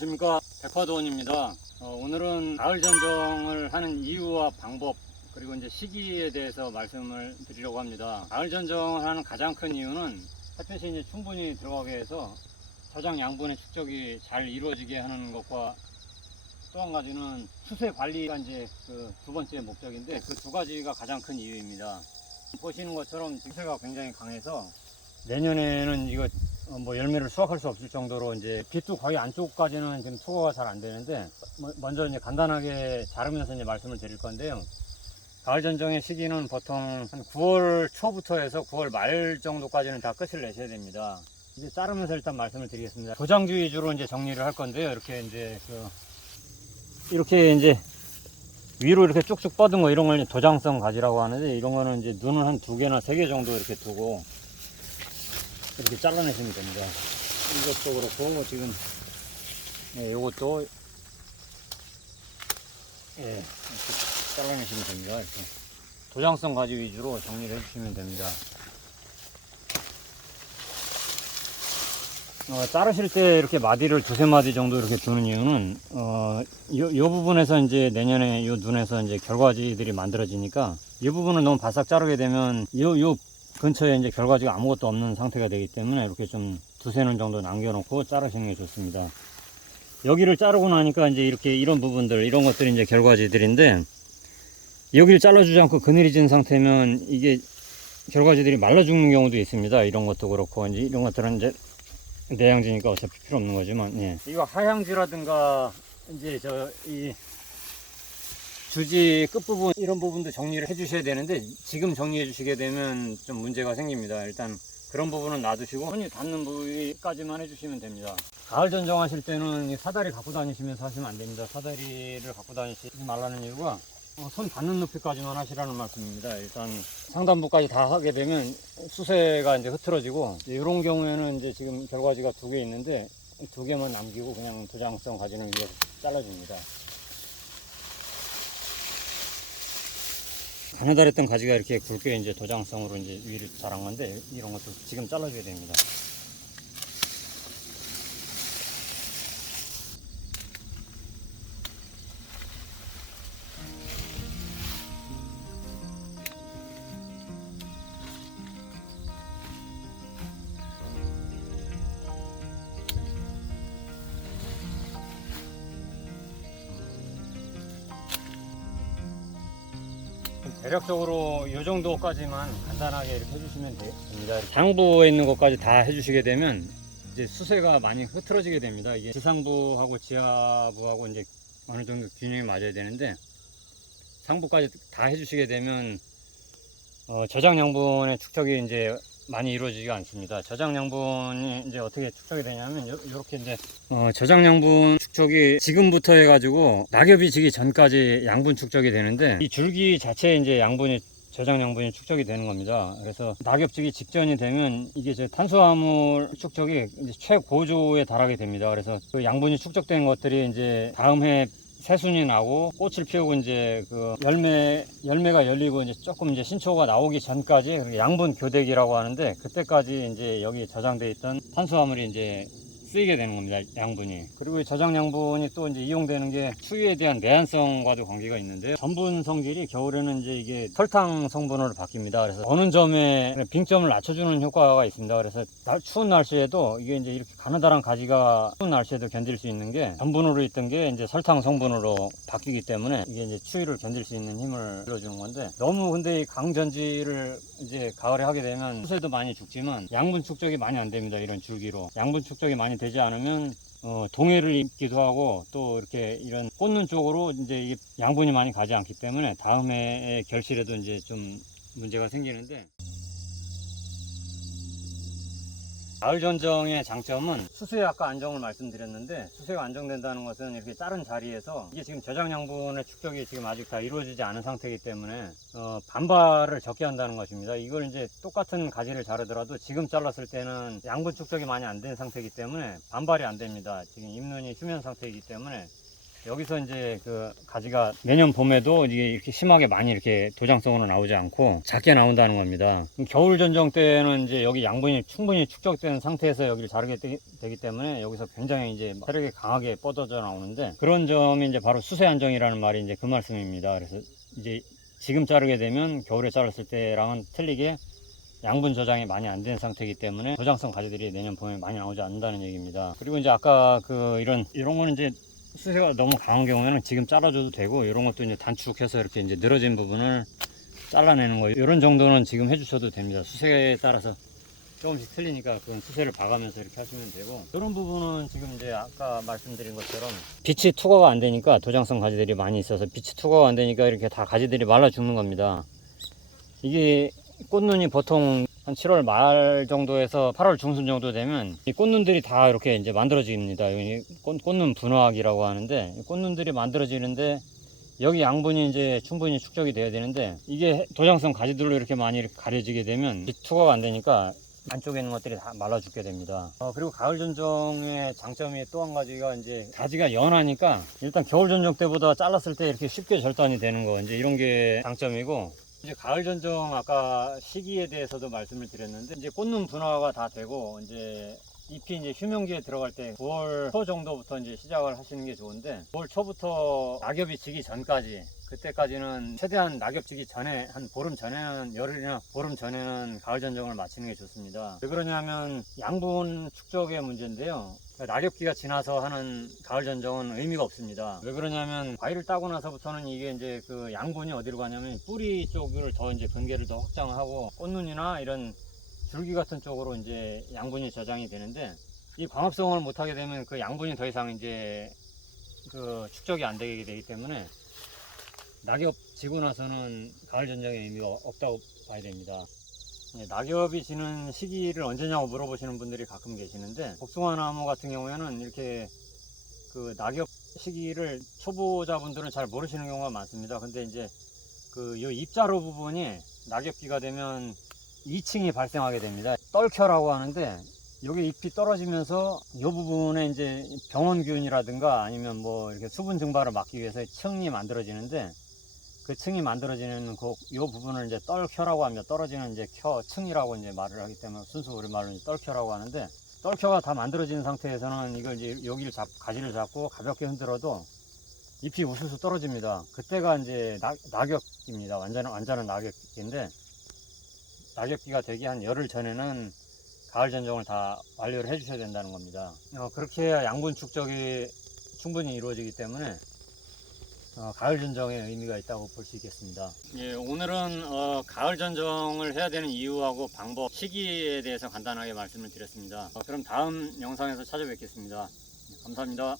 안녕하십니까 백화도원입니다. 어, 오늘은 가을 전정을 하는 이유와 방법 그리고 이제 시기에 대해서 말씀을 드리려고 합니다. 가을 전정을 하는 가장 큰 이유는 햇볕이 이제 충분히 들어가게 해서 저장 양분의 축적이 잘 이루어지게 하는 것과 또 한 가지는 수세 관리가 이제 그 두 번째 목적인데 그 두 가지가 가장 큰 이유입니다. 보시는 것처럼 수세가 굉장히 강해서 내년에는 이거 어, 뭐 열매를 수확할 수 없을 정도로 이제 빛도 거의 안쪽까지는 지금 투과가 잘 안 되는데 뭐- 먼저 이제 간단하게 자르면서 이제 말씀을 드릴 건데요. 가을 전정의 시기는 보통 한 9월 초부터 해서 9월 말 정도까지는 다 끝을 내셔야 됩니다. 이제 자르면서 일단 말씀을 드리겠습니다. 도장주 위주로 이제 정리를 할 건데요. 이렇게 이제 그 이렇게 이제 위로 이렇게 쭉쭉 뻗은 거 이런 걸 도장성 가지라고 하는데 이런 거는 이제 눈을 한 두 개나 세 개 정도 이렇게 두고 이렇게 잘라내시면 됩니다. 이것도 그렇고 뭐 지금 예, 요것도 예, 이렇게 잘라내시면 됩니다. 이렇게 도장성 가지 위주로 정리를 해주시면 됩니다. 어, 자르실 때 이렇게 마디를 두세 마디 정도 이렇게 두는 이유는 어, 요, 요 부분에서 이제 내년에 요 눈에서 이제 결과지들이 만들어지니까 이 부분을 너무 바싹 자르게 되면 요, 요 근처에 이제 결과지가 아무것도 없는 상태가 되기 때문에 이렇게 좀 두세 는 정도 남겨놓고 자르시는 게 좋습니다. 여기를 자르고 나니까 이제 이렇게 이런 부분들, 이런 것들이 이제 결과지들인데 여기를 잘라주지 않고 그늘이 진 상태면 이게 결과지들이 말라 죽는 경우도 있습니다. 이런 것도 그렇고 이제 이런 것들은 이제 내양지니까 어차피 필요 없는 거지만 예. 이거 하향지라든가 이제 저 이 주지 끝부분 이런 부분도 정리를 해 주셔야 되는데 지금 정리해 주시게 되면 좀 문제가 생깁니다. 일단 그런 부분은 놔두시고 손이 닿는 부위까지만 해주시면 됩니다. 가을 전정하실 때는 이 사다리 갖고 다니시면서 하시면 안 됩니다. 사다리를 갖고 다니지 말라는 이유가 어, 손 닿는 높이까지만 하시라는 말씀입니다. 일단 상단부까지 다 하게 되면 수세가 이제 흐트러지고 이런 경우에는 이제 지금 결과지가 두 개 있는데 이두 개만 남기고 그냥 도장성 가지는 위에서 잘라줍니다. 가느다랬던 가지가 이렇게 굵게 이제 도장성으로 이제 위를 자란 건데 이런 것도 지금 잘라줘야 됩니다. 대략적으로 이 정도까지만 간단하게 이렇게 해주시면 되- 됩니다. 상부에 있는 것까지 다 해주시게 되면 이제 수세가 많이 흐트러지게 됩니다. 이게 지상부하고 지하부하고 이제 어느 정도 균형이 맞아야 되는데 상부까지 다 해주시게 되면 어, 저장 양분의 축적이 이제 많이 이루어지지가 않습니다. 저장 양분이 이제 어떻게 축적이 되냐면 요, 렇게 이제 어, 저장 양분 축적이 지금부터 해가지고 낙엽이 지기 전까지 양분 축적이 되는데 이 줄기 자체에 이제 양분이 저장 양분이 축적이 되는 겁니다. 그래서 낙엽지기 직전이 되면 이게 제 탄수화물 축적이 이제 최고조에 달하게 됩니다. 그래서 그 양분이 축적된 것들이 이제 다음 해 새순이 나고 꽃을 피우고 이제 그 열매 열매가 열리고 이제 조금 이제 신초가 나오기 전까지 양분 교대기라고 하는데 그때까지 이제 여기 저장돼 있던 탄수화물이 이제 쓰이게 되는 겁니다. 양분이. 그리고 이 저장 양분이 또 이제 이용되는 게 추위에 대한 내한성과도 관계가 있는데요. 전분 성질이 겨울에는 이제 이게 설탕 성분으로 바뀝니다. 그래서 어느 점에 빙점을 낮춰주는 효과가 있습니다. 그래서 날- 추운 날씨에도 이게 이제 이렇게 가느다란 가지가 추운 날씨에도 견딜 수 있는 게 전분으로 있던 게 이제 설탕 성분으로 바뀌기 때문에 이게 이제 추위를 견딜 수 있는 힘을 들어주는 건데 너무 근데 이 강전지를 이제 가을에 하게 되면 수세도 많이 죽지만 양분 축적이 많이 안 됩니다. 이런 줄기로 양분 축적이 많이 되지 않으면 어, 동해를 입기도 하고 또 이렇게 이런 꽂는 쪽으로 이제 양분이 많이 가지 않기 때문에 다음 해의 결실에도 이제 좀 문제가 생기는데 가을 전정의 장점은 수수의 아까 안정을 말씀드렸는데 수수가 안정된다는 것은 이렇게 자른 자리에서 이게 지금 저장 양분의 축적이 지금 아직 다 이루어지지 않은 상태이기 때문에 어, 반발을 적게 한다는 것입니다. 이걸 이제 똑같은 가지를 자르더라도 지금 잘랐을 때는 양분 축적이 많이 안 된 상태이기 때문에 반발이 안 됩니다. 지금 잎눈이 휴면 상태이기 때문에 여기서 이제 그 가지가 내년 봄에도 이렇게 심하게 많이 이렇게 도장성으로 나오지 않고 작게 나온다는 겁니다. 겨울 전정 때는 이제 여기 양분이 충분히 축적된 상태에서 여기를 자르게 되, 기 때문에 여기서 굉장히 이제 세력이 강하게 뻗어져 나오는데 그런 점이 이제 바로 수세 안정이라는 말이 이제 그 말씀입니다. 그래서 이제 지금 자르게 되면 겨울에 자랐을 때랑은 틀리게 양분 저장이 많이 안 된 상태이기 때문에 저장성 가지들이 내년 봄에 많이 나오지 않는다는 얘기입니다. 그리고 이제 아까 그 이런 이런 거는 이제 수세가 너무 강한 경우에는 지금 잘라줘도 되고 이런 것도 이제 단축해서 이렇게 이제 늘어진 부분을 잘라내는 거 이런 정도는 지금 해주셔도 됩니다. 수세에 따라서 조금씩 틀리니까 그건 수세를 봐가면서 이렇게 하시면 되고 이런 부분은 지금 이제 아까 말씀드린 것처럼 빛이 투과가 안 되니까 도장성 가지들이 많이 있어서 빛이 투과가 안 되니까 이렇게 다 가지들이 말라 죽는 겁니다. 이게 꽃눈이 보통 한 7월 말 정도에서 8월 중순 정도 되면 이 꽃눈들이 다 이렇게 이제 만들어집니다. 꽃눈 분화기라고 하는데 이 꽃눈들이 만들어지는데 여기 양분이 이제 충분히 축적이 돼야 되는데 이게 도장성 가지들로 이렇게 많이 가려지게 되면 빛 투과가 안 되니까 안쪽에 있는 것들이 다 말라 죽게 됩니다. 어, 그리고 가을 전정의 장점이 또 한 가지가 이제 가지가 연하니까 일단 겨울 전정 때보다 잘랐을 때 이렇게 쉽게 절단이 되는 거 이제 이런 게 장점이고 이제 가을 전정 아까 시기에 대해서도 말씀을 드렸는데 이제 꽃눈 분화가 다 되고 이제 잎이 이제 휴명기에 들어갈 때 9월 초 정도부터 이제 시작을 하시는 게 좋은데 9월 초부터 낙엽이 지기 전까지 그때까지는 최대한 낙엽 지기 전에 한 보름 전에는 열흘이나 보름 전에는 가을 전정을 마치는 게 좋습니다. 왜 그러냐면 양분 축적의 문제인데요. 낙엽기가 지나서 하는 가을 전정은 의미가 없습니다. 왜 그러냐면 과일을 따고 나서부터는 이게 이제 그 양분이 어디로 가냐면 뿌리 쪽을 더 이제 번개를 더 확장하고 꽃눈이나 이런 줄기 같은 쪽으로 이제 양분이 저장이 되는데 이 광합성을 못하게 되면 그 양분이 더 이상 이제 그 축적이 안 되게 되기 때문에 낙엽 지고 나서는 가을 전쟁의 의미가 없다고 봐야 됩니다. 예, 낙엽이 지는 시기를 언제냐고 물어보시는 분들이 가끔 계시는데 복숭아 나무 같은 경우에는 이렇게 그 낙엽 시기를 초보자분들은 잘 모르시는 경우가 많습니다. 근데 이제 그요 입자로 부분이 낙엽기가 되면 2층이 발생하게 됩니다. 떨켜라고 하는데 여기 잎이 떨어지면서 이 부분에 이제 병원균이라든가 아니면 뭐 이렇게 수분 증발을 막기 위해서 층이 만들어지는데 그 층이 만들어지는 그, 이 부분을 이제 떨켜라고 하며 떨어지는 이제 켜, 층이라고 이제 말을 하기 때문에 순수 우리말로 떨켜라고 하는데 떨켜가 다 만들어진 상태에서는 이걸 이제 여기를 잡, 가지를 잡고 가볍게 흔들어도 잎이 우수수 떨어집니다. 그때가 이제 낙, 낙엽입니다. 완전, 완전한 낙엽인데 낙엽기가 되기 한 열흘 전에는 가을 전정을 다 완료를 해주셔야 된다는 겁니다. 어, 그렇게 해야 양분 축적이 충분히 이루어지기 때문에 어, 가을 전정의 의미가 있다고 볼 수 있겠습니다. 예, 오늘은 어, 가을 전정을 해야 되는 이유하고 방법, 시기에 대해서 간단하게 말씀을 드렸습니다. 어, 그럼 다음 영상에서 찾아뵙겠습니다. 감사합니다.